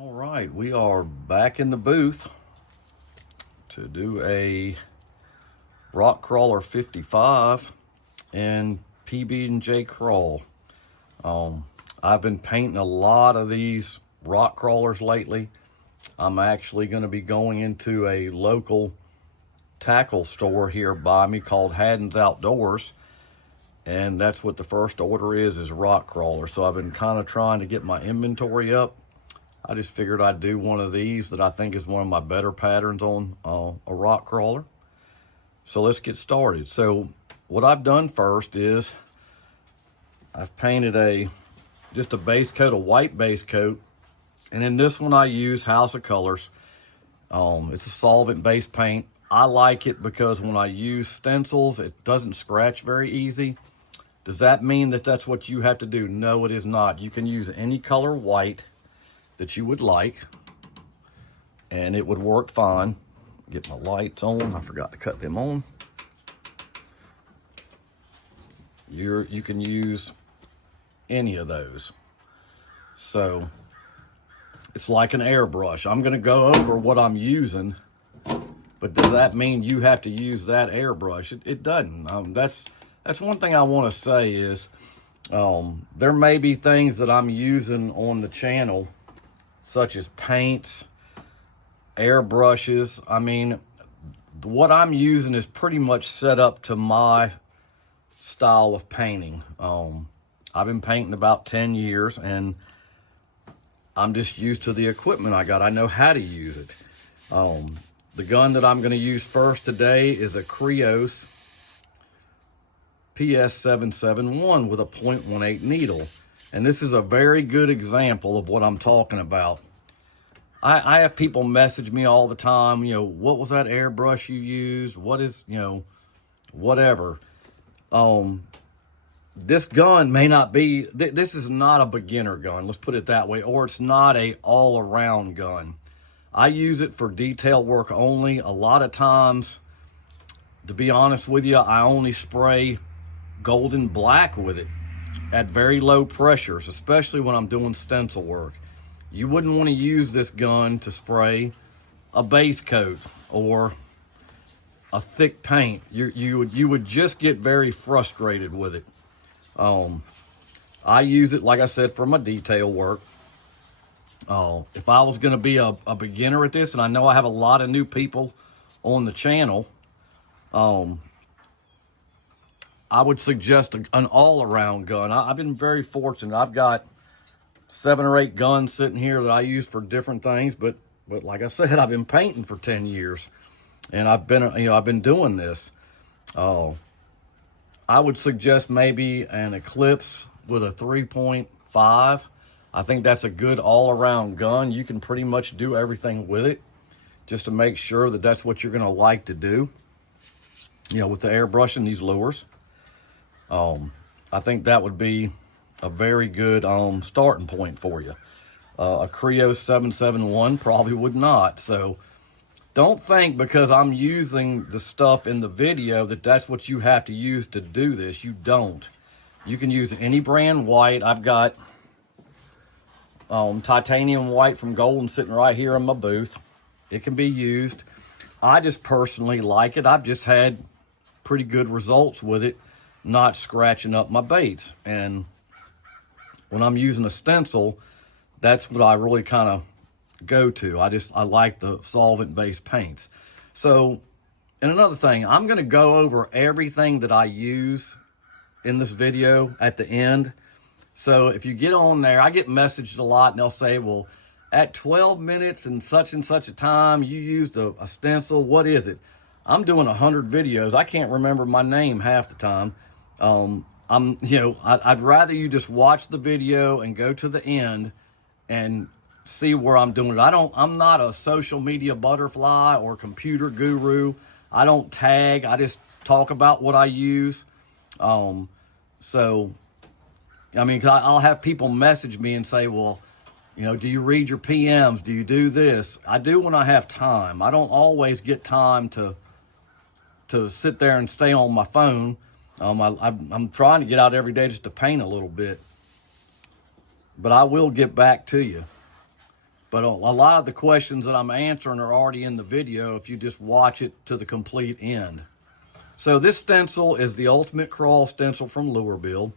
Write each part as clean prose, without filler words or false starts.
All right, we are back in the booth to do a Rock Crawler 55 and PB&J Craw. I've been painting a lot of these rock crawlers lately. I'm actually going to be going into a local tackle store here by me called Haddon's Outdoors, and that's what the first order is rock crawler. So I've been kind of trying to get my inventory up. I just figured I'd do one of these that I think is one of my better patterns on a rock crawler. So let's get started. So what I've done first is I've painted just a base coat, a white base coat. And in this one I use House of Colors. It's a solvent-based paint. I like it because when I use stencils, it doesn't scratch very easy. Does that mean that that's what you have to do? No, it is not. You can use any color white that you would like, and it would work fine. Get my lights on. I forgot to cut them on. You can use any of those. So it's like an airbrush. I'm going to go over what I'm using, but does that mean you have to use that airbrush? It doesn't. That's one thing I want to say is there may be things that I'm using on the channel, such as paints, airbrushes. I mean, what I'm using is pretty much set up to my style of painting. I've been painting about 10 years, and I'm just used to the equipment I got. I know how to use it. The gun that I'm going to use first today is a Craw PS771 with a .18 needle. And this is a very good example of what I'm talking about. I have people message me all the time, what was that airbrush you used? What is, whatever. This gun may not be, this is not a beginner gun, let's put it that way, or it's not a all-around gun. I use it for detail work only. A lot of times, to be honest with you, I only spray golden black with it at very low pressures, especially when I'm doing stencil work. You wouldn't want to use this gun to spray a base coat or a thick paint. You would just get very frustrated with it. I use it, like I said, for my detail work. If I was going to be a beginner at this, and I know I have a lot of new people on the channel, I would suggest an all-around gun. I've been very fortunate. I've got 7 or 8 guns sitting here that I use for different things, but like I said, I've been painting for 10 years, and I've been doing this. I would suggest maybe an Eclipse with a 3.5. I think that's a good all-around gun. You can pretty much do everything with it, just to make sure that that's what you're going to like to do, with the airbrushing these lures. I think that would be a very good starting point for you. A Craw 771 probably would not. So don't think because I'm using the stuff in the video that that's what you have to use to do this. You don't. You can use any brand white. I've got titanium white from Golden sitting right here in my booth. It can be used. I just personally like it. I've just had pretty good results with it, not scratching up my baits. And when I'm using a stencil, that's what I really kind of go to. I like the solvent-based paints. So, and another thing, I'm going to go over everything that I use in this video at the end. So if you get on there, I get messaged a lot, and they'll say, well, at 12 minutes and such a time, you used a stencil. What is it? I'm doing 100 videos. I can't remember my name half the time. I'd rather you just watch the video and go to the end and see where I'm doing it. I'm not a social media butterfly or computer guru. I don't tag. I just talk about what I use. So, I mean, 'cause I'll have people message me and say, well, do you read your PMs? Do you do this? I do when I have time. I don't always get time to sit there and stay on my phone. I'm trying to get out every day just to paint a little bit. But I will get back to you. But a lot of the questions that I'm answering are already in the video if you just watch it to the complete end. So this stencil is the Ultimate Craw stencil from Lure Build.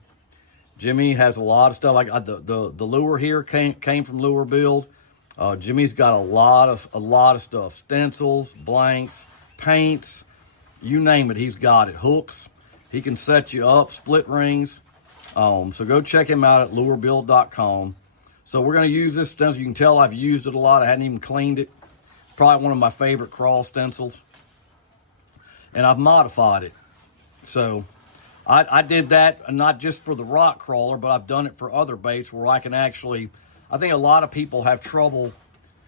Jimmy has a lot of stuff. Like the lure here came from Lure Build. Jimmy's got a lot of stuff: stencils, blanks, paints, you name it. He's got it. Hooks. He can set you up. Split rings. So go check him out at lurebuild.com. So we're going to use this stencil. You can tell I've used it a lot. I hadn't even cleaned it. Probably one of my favorite Craw stencils. And I've modified it. So I did that not just for the rock crawler, but I've done it for other baits where I can actually, I think a lot of people have trouble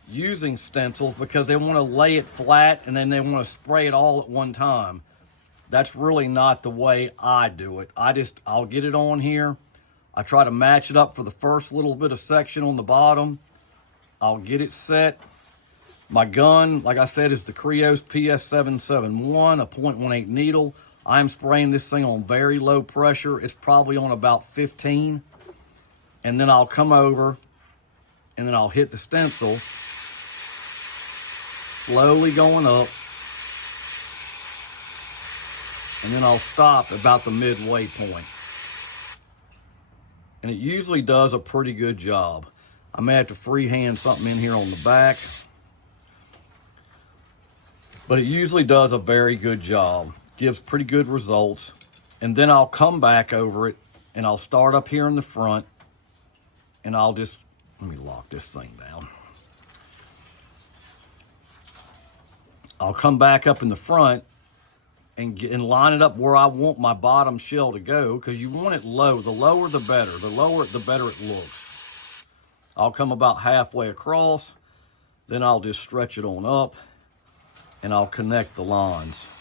using stencils because they want to lay it flat and then they want to spray it all at one time. That's really not the way I do it. I'll get it on here. I try to match it up for the first little bit of section on the bottom. I'll get it set. My gun, like I said, is the Craw PS771, a .18 needle. I'm spraying this thing on very low pressure. It's probably on about 15. And then I'll come over and then I'll hit the stencil, slowly going up. And then I'll stop about the midway point. And it usually does a pretty good job. I may have to freehand something in here on the back. But it usually does a very good job. Gives pretty good results. And then I'll come back over it and I'll start up here in the front and I'll just, let me lock this thing down. I'll come back up in the front and line it up where I want my bottom shell to go, because you want it low. The lower the better. The lower, the better it looks. I'll come about halfway across, then I'll just stretch it on up and I'll connect the lines.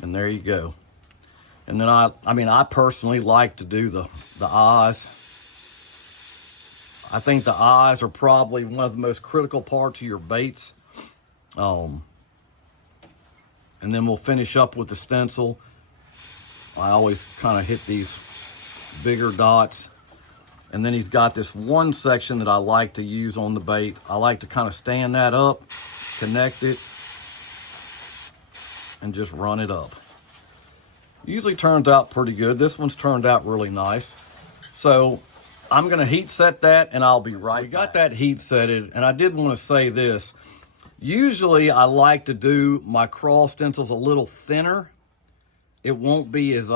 And there you go. And then I personally like to do the eyes. I think the eyes are probably one of the most critical parts of your baits. And then we'll finish up with the stencil. I always kind of hit these bigger dots. And then he's got this one section that I like to use on the bait. I like to kind of stand that up, connect it, and just run it up. Usually turns out pretty good. This one's turned out really nice. So I'm going to heat set that and I'll be right back. We got that heat setted, and I did want to say this. Usually I like to do my Craw stencils a little thinner. It won't be as,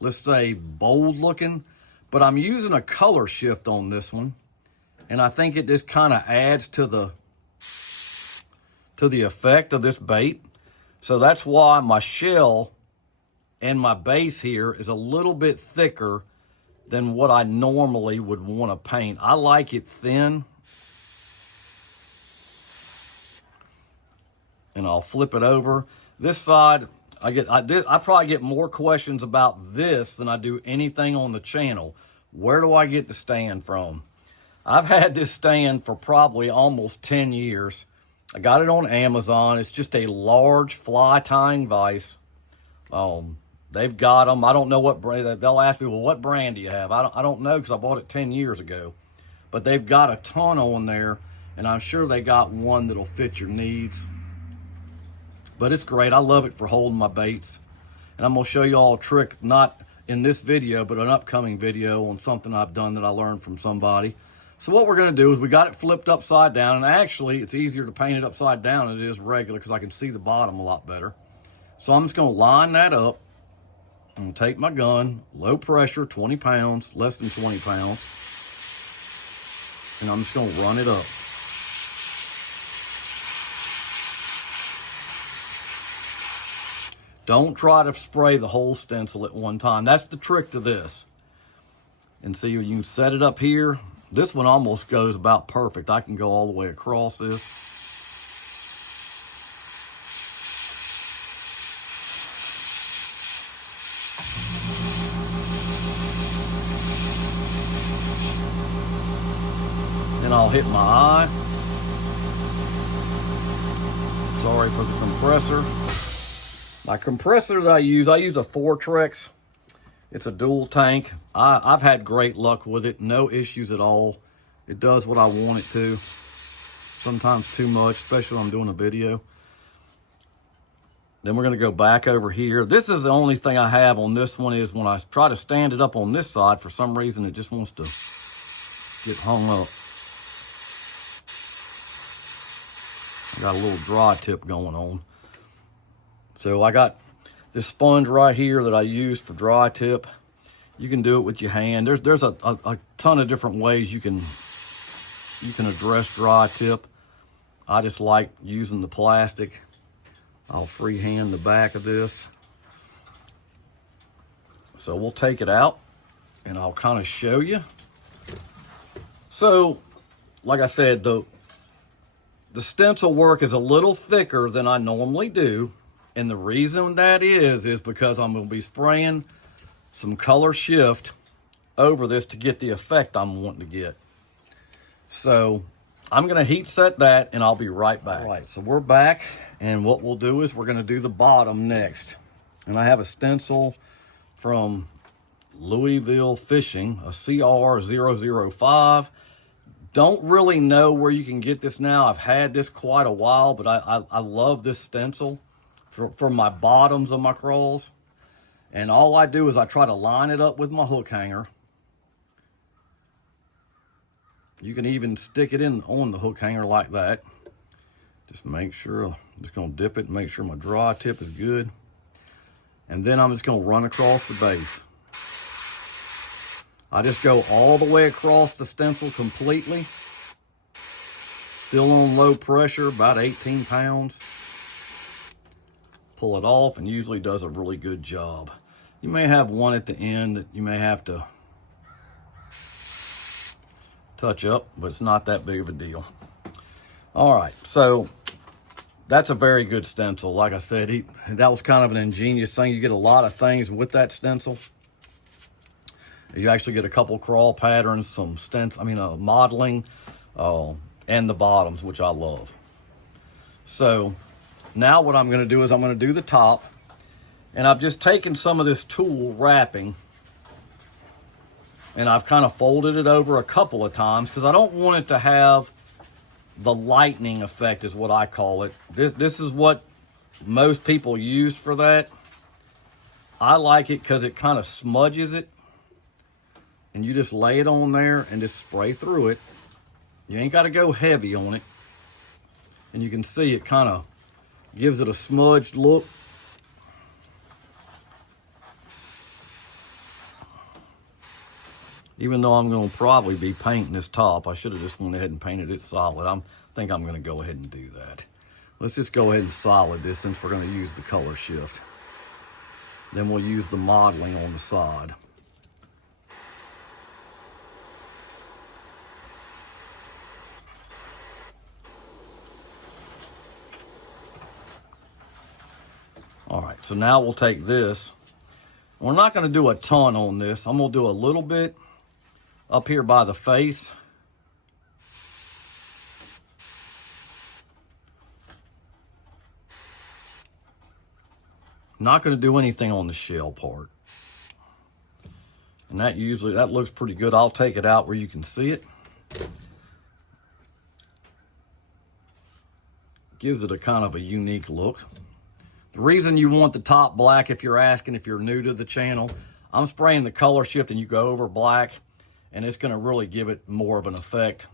let's say, bold looking, but I'm using a color shift on this one, and I think it just kind of adds to the effect of this bait. So that's why my shell and my base here is a little bit thicker than what I normally would want to paint. I like it thin. And I'll flip it over. This side, I probably get more questions about this than I do anything on the channel. Where do I get the stand from? I've had this stand for probably almost 10 years. I got it on Amazon. It's just a large fly tying vise. They've got them. I don't know what brand. They'll ask me, well, what brand do you have? I don't know, because I bought it 10 years ago. But they've got a ton on there, and I'm sure they got one that'll fit your needs. But it's great. I love it for holding my baits. And I'm going to show you all a trick, not in this video, but an upcoming video on something I've done that I learned from somebody. So what we're going to do is we got it flipped upside down, and actually it's easier to paint it upside down than it is regular, because I can see the bottom a lot better. So I'm just going to line that up. I'm going to take my gun, low pressure, 20 pounds, less than 20 pounds, and I'm just going to run it up. Don't try to spray the whole stencil at one time. That's the trick to this. And see, you can set it up here. This one almost goes about perfect. I can go all the way across this. Then I'll hit my eye. Sorry for the compressor. My compressor that I use a Fortrex. It's a dual tank. I've had great luck with it. No issues at all. It does what I want it to. Sometimes too much, especially when I'm doing a video. Then we're going to go back over here. This is the only thing I have on this one is when I try to stand it up on this side, for some reason it just wants to get hung up. Got a little dry tip going on. So I got this sponge right here that I use for dry tip. You can do it with your hand. There's a ton of different ways you can address dry tip. I just like using the plastic. I'll freehand the back of this. So we'll take it out and I'll kind of show you. So, like I said, the stencil work is a little thicker than I normally do. And the reason that is because I'm going to be spraying some color shift over this to get the effect I'm wanting to get. So I'm going to heat set that and I'll be right back. All right, so we're back, and what we'll do is we're going to do the bottom next. And I have a stencil from Louisville Fishing, a CR005. Don't really know where you can get this now. I've had this quite a while, but I love this stencil for my bottoms of my crawls. And all I do is I try to line it up with my hook hanger. You can even stick it in on the hook hanger like that. Just make sure, I'm just gonna dip it and make sure my dry tip is good. And then I'm just gonna run across the base. I just go all the way across the stencil completely. Still on low pressure, about 18 pounds. Pull it off, and usually does a really good job. You may have one at the end that you may have to touch up, but it's not that big of a deal. All right, so that's a very good stencil. Like I said, that was kind of an ingenious thing. You get a lot of things with that stencil. You actually get a couple crawl patterns, some modeling, and the bottoms, which I love. So now what I'm going to do is I'm going to do the top, and I've just taken some of this tulle wrapping and I've kind of folded it over a couple of times because I don't want it to have the lightning effect, is what I call it. This is what most people use for that. I like it because it kind of smudges it, and you just lay it on there and just spray through it. You ain't got to go heavy on it. And you can see it kind of gives it a smudged look. Even though I'm going to probably be painting this top, I should have just went ahead and painted it solid. I think I'm going to go ahead and do that. Let's just go ahead and solid this since we're going to use the color shift. Then we'll use the modeling on the side. All right, so now we'll take this. We're not going to do a ton on this. I'm going to do a little bit up here by the face. Not going to do anything on the shell part. And that looks pretty good. I'll take it out where you can see it. Gives it a kind of a unique look. The reason you want the top black, if you're asking, if you're new to the channel, I'm spraying the color shift and you go over black, and it's going to really give it more of an effect.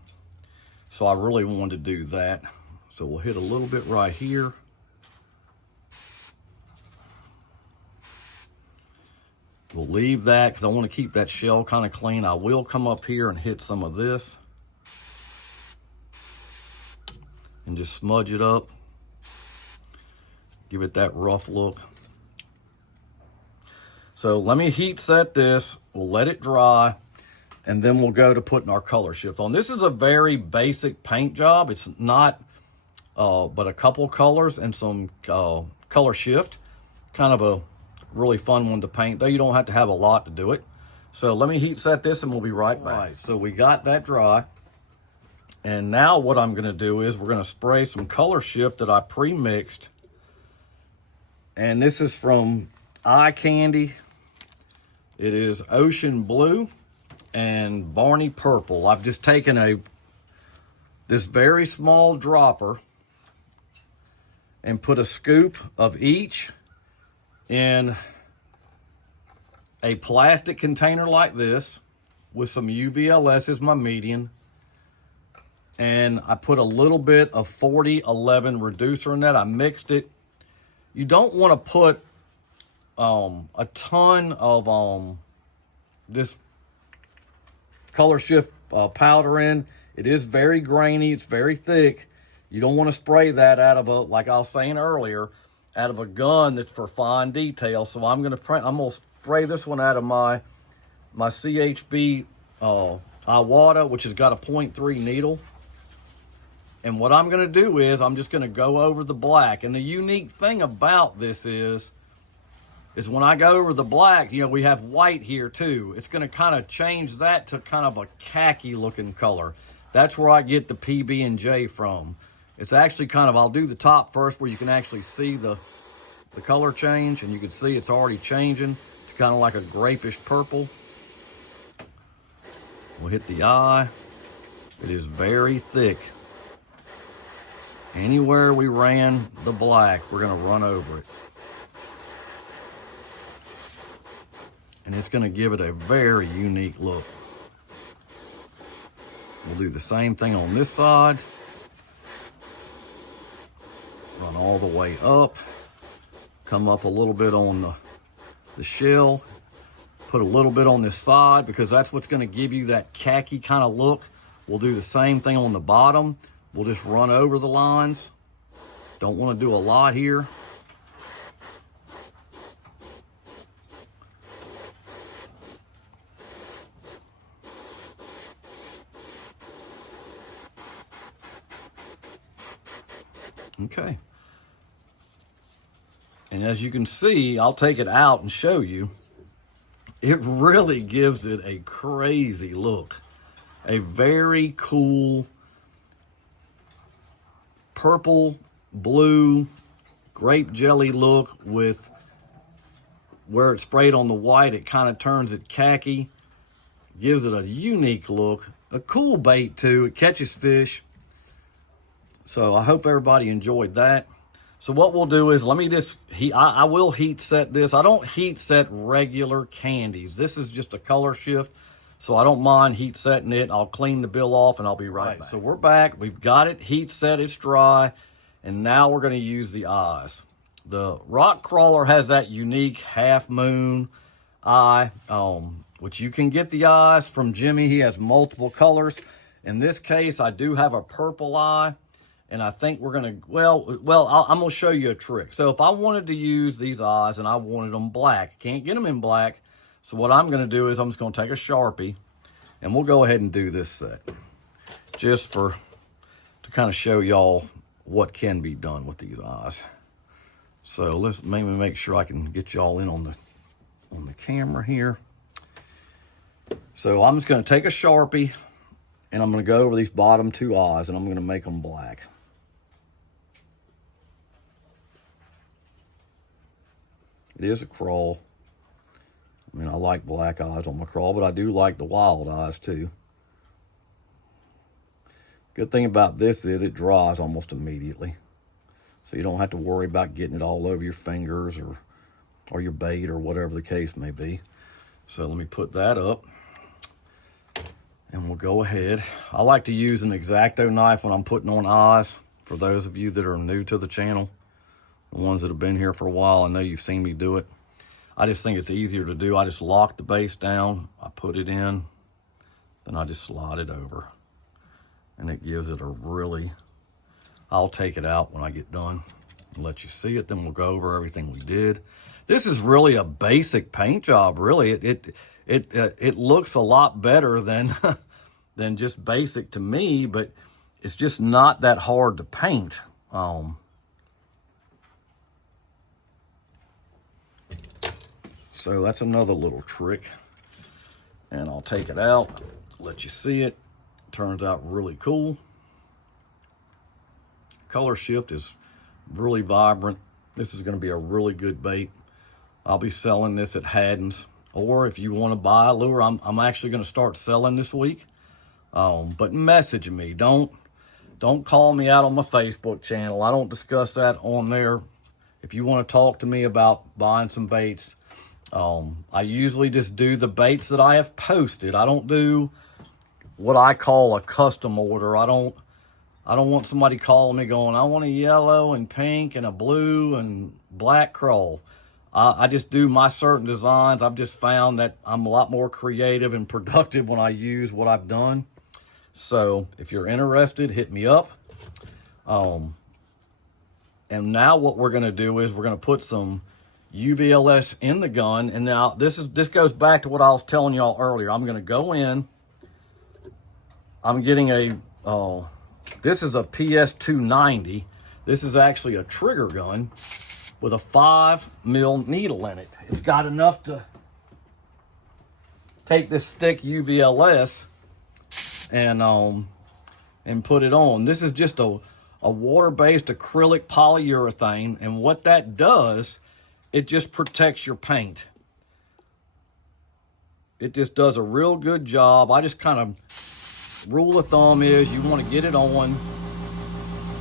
So I really wanted to do that. So we'll hit a little bit right here. We'll leave that because I want to keep that shell kind of clean. I will come up here and hit some of this and just smudge it up. Give it that rough look. So let me heat set this. We'll let it dry, and then we'll go to putting our color shift on. This is a very basic paint job. It's not but a couple colors and some color shift. Kind of a really fun one to paint, though you don't have to have a lot to do it. So let me heat set this and we'll be right back. All right, so we got that dry. And now what I'm gonna do is we're gonna spray some color shift that I pre-mixed. And this is from Eye Candy. It is ocean blue and Barney purple. I've just taken this very small dropper and put a scoop of each in a plastic container like this with some UVLS as my median. And I put a little bit of 4011 reducer in that. I mixed it. You don't want to put a ton of this color shift powder in. It is very grainy. It's very thick. You don't want to spray that out of like I was saying earlier, out of a gun that's for fine detail. So I'm gonna spray this one out of my CHB Iwata, which has got a 0.3 needle. And what I'm gonna do is I'm just gonna go over the black. And the unique thing about this is when I go over the black, you know, we have white here too. It's gonna kind of change that to kind of a khaki looking color. That's where I get the PB&J from. It's actually kind of, I'll do the top first where you can actually see the color change, and you can see it's already changing. It's kind of like a grapish purple. We'll hit the eye. It is very thick. Anywhere we ran the black, we're gonna run over it. And it's gonna give it a very unique look. We'll do the same thing on this side. Run all the way up. Come up a little bit on the shell. Put a little bit on this side because that's what's gonna give you that khaki kind of look. We'll do the same thing on the bottom. We'll just run over the lines. Don't want to do a lot here. Okay. And as you can see, I'll take it out and show you. It really gives it a crazy look. A very cool purple, blue, grape jelly look with where it's sprayed on the white, it kind of turns it khaki. Gives it a unique look. A cool bait too, it catches fish. So I hope everybody enjoyed that. So what we'll do is, let me just, I will heat set this. I don't heat set regular candies. This is just a color shift. So I don't mind heat setting it. I'll clean the bill off and I'll be right back. So we're back. We've got it heat set. It's dry. And now we're going to use the eyes. The rock crawler has that unique half moon eye, which you can get the eyes from Jimmy. He has multiple colors. In this case, I do have a purple eye. And I think we're going to, I'm going to show you a trick. So if I wanted to use these eyes and I wanted them black, can't get them in black. So what I'm going to do is I'm just going to take a Sharpie and we'll go ahead and do this set just to kind of show y'all what can be done with these eyes. So let's maybe make sure I can get y'all in on the camera here. So I'm just going to take a Sharpie and I'm going to go over these bottom two eyes and I'm going to make them black. It is a Craw. I mean, I like black eyes on my Craw, but I do like the wild eyes too. Good thing about this is it dries almost immediately. So you don't have to worry about getting it all over your fingers or your bait or whatever the case may be. So let me put that up. And we'll go ahead. I like to use an X-Acto knife when I'm putting on eyes. For those of you that are new to the channel, the ones that have been here for a while, I know you've seen me do it. I just think it's easier to do. I just lock the base down, I put it in, then I just slide it over. And it gives it a really, I'll take it out when I get done and let you see it. Then we'll go over everything we did. This is really a basic paint job, really. It looks a lot better than, than just basic to me, but it's just not that hard to paint. So that's another little trick. And I'll take it out, let you see it. Turns out really cool. Color shift is really vibrant. This is going to be a really good bait. I'll be selling this at Haddon's or if you want to buy a lure, I'm actually going to start selling this week. But message me. Don't call me out on my Facebook channel. I don't discuss that on there. If you want to talk to me about buying some baits, I usually just do the baits that I have posted. I don't do what I call a custom order. I don't want somebody calling me going, I want a yellow and pink and a blue and black crawl. I just do my certain designs. I've just found that I'm a lot more creative and productive when I use what I've done. So if you're interested, hit me up. And now what we're going to do is we're going to put some UVLS in the gun. And now this goes back to what I was telling y'all earlier. I'm going to go in. I'm getting this is a PS290. This is actually a trigger gun with a 5mm needle in it. It's got enough to take this stick UVLS and put it on. This is just a water-based acrylic polyurethane, and what that does, it just protects your paint. It just does a real good job. I just kind of, rule of thumb is you want to get it on,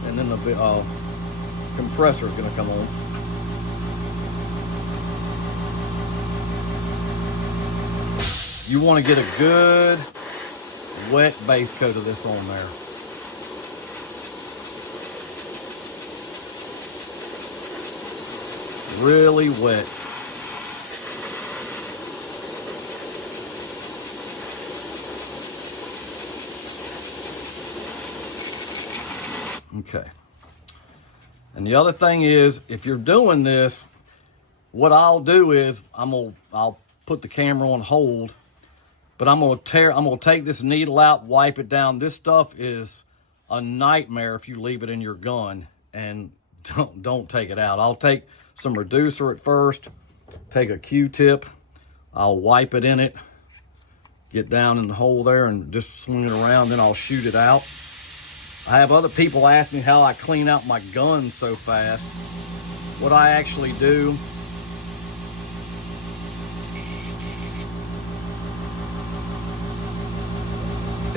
and then the compressor is going to come on. You want to get a good wet base coat of this on there. Really wet. Okay. And the other thing is, if you're doing this, what I'll do is I'll put the camera on hold, but I'm gonna take this needle out, wipe it down. This stuff is a nightmare if you leave it in your gun, and don't take it out. I'll take some reducer at first, take a Q-tip, I'll wipe it in it, get down in the hole there and just swing it around, then I'll shoot it out. I have other people ask me how I clean out my gun so fast. What I actually do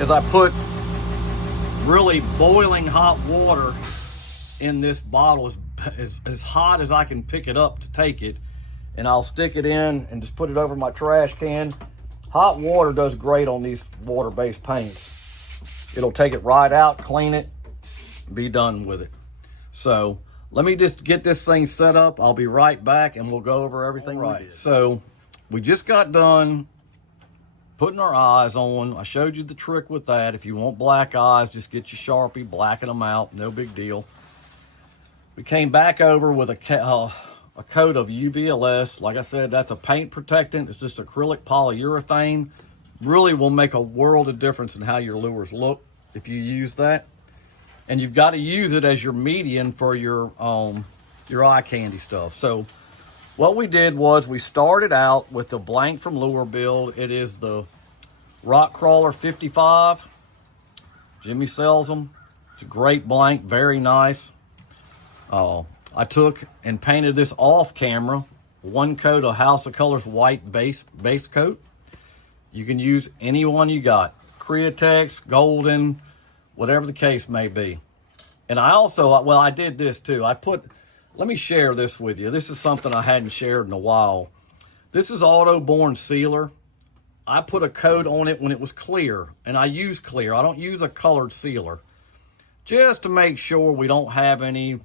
is I put really boiling hot water in this bottle, as hot as I can pick it up to take it, and I'll stick it in and just put it over my trash can. Hot water does great on these water-based paints. It'll take it right out, clean it, be done with it. So let me just get this thing set up. I'll be right back and we'll go over everything right. So we just got done putting our eyes on. I showed you the trick with that. If you want black eyes, just get your Sharpie, blacken them out, no big deal. We came back over with a coat of UVLS. Like I said, that's a paint protectant. It's just acrylic polyurethane. Really will make a world of difference in how your lures look if you use that. And you've got to use it as your median for your eye candy stuff. So what we did was we started out with the blank from Lure Build. It is the Rock Crawler 55. Jimmy sells them. It's a great blank, very nice. I took and painted this off camera. One coat of House of Colors white base coat. You can use any one you got. Createx, Golden, whatever the case may be. And I also, well, I did this too. Let me share this with you. This is something I hadn't shared in a while. This is auto-borne sealer. I put a coat on it when it was clear, and I use clear. I don't use a colored sealer. Just to make sure we don't have any,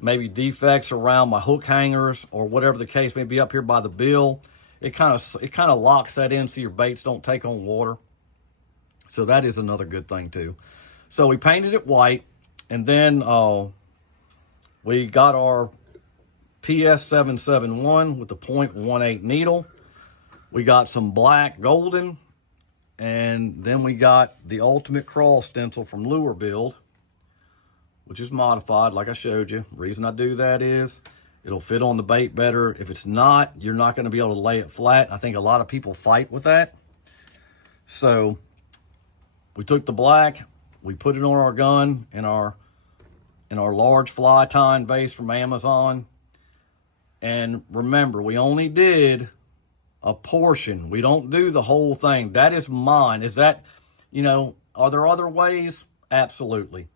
maybe defects around my hook hangers or whatever the case may be up here by the bill. It kind of locks that in so your baits don't take on water. So that is another good thing too. So we painted it white, and then we got our PS771 with the .18 needle. We got some black Golden, and then we got the Ultimate Craw stencil from Lure Build, which is modified like I showed you. The reason I do that is it'll fit on the bait better. If it's not, you're not going to be able to lay it flat. I think a lot of people fight with that. So we took the black, we put it on our gun in our large fly tying vase from Amazon. And remember, we only did a portion. We don't do the whole thing. That is mine. Is that, you know, are there other ways? Absolutely.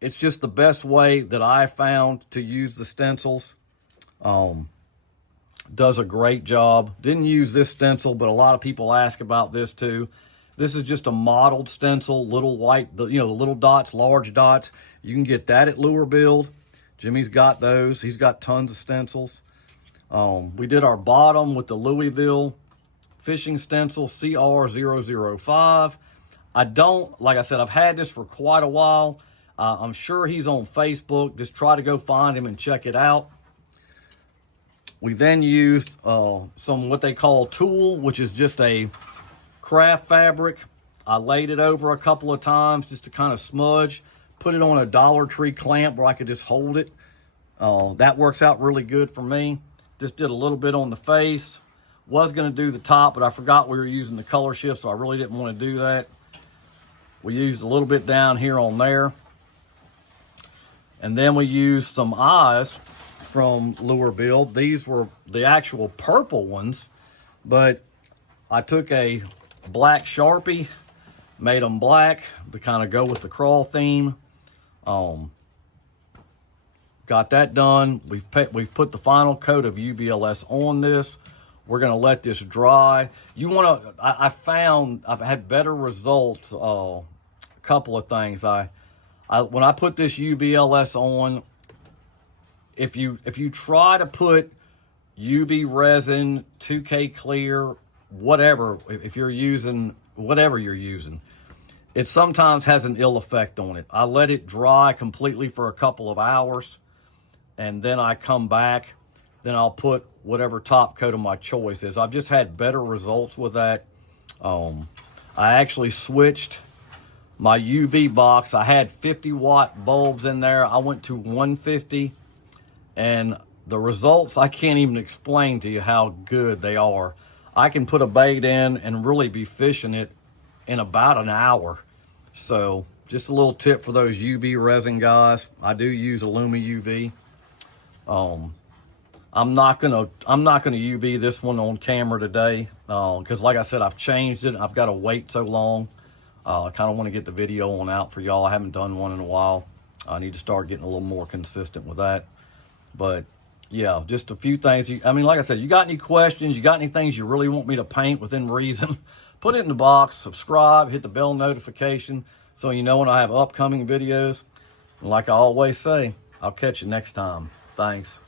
It's just the best way that I found to use the stencils. Does a great job. Didn't use this stencil, but a lot of people ask about this too. This is just a mottled stencil, little white, you know, the little dots, large dots. You can get that at Lure Build. Jimmy's got those. He's got tons of stencils. We did our bottom with the Louisville fishing stencil CR005. I don't, like I said, I've had this for quite a while. I'm sure he's on Facebook. Just try to go find him and check it out. We then used some what they call tulle, which is just a craft fabric. I laid it over a couple of times just to kind of smudge. Put it on a Dollar Tree clamp where I could just hold it. That works out really good for me. Just did a little bit on the face. Was going to do the top, but I forgot we were using the color shift, so I really didn't want to do that. We used a little bit down here on there. And then we used some eyes from Lure Build. These were the actual purple ones, but I took a black Sharpie, made them black to kind of go with the Craw theme. Got that done. We've put the final coat of UVLS on this. We're gonna let this dry. You wanna, I found I've had better results. A couple of things. When I put this UVLS on, if you try to put UV resin, 2K clear, whatever, if you're using whatever you're using, it sometimes has an ill effect on it. I let it dry completely for a couple of hours, and then I come back, then I'll put whatever top coat of my choice is. I've just had better results with that. I actually switched my UV box. I had 50-watt bulbs in there. I went to 150, and the results, I can't even explain to you how good they are. I can put a bait in and really be fishing it in about an hour. So just a little tip for those UV resin guys. I do use Illumi UV. I'm not gonna UV this one on camera today because like I said, I've changed it. I've got to wait so long. I kind of want to get the video on out for y'all. I haven't done one in a while. I need to start getting a little more consistent with that. But yeah, just a few things. I mean, like I said, you got any questions, you got any things you really want me to paint within reason, put it in the box, subscribe, hit the bell notification so you know when I have upcoming videos. And like I always say, I'll catch you next time. Thanks.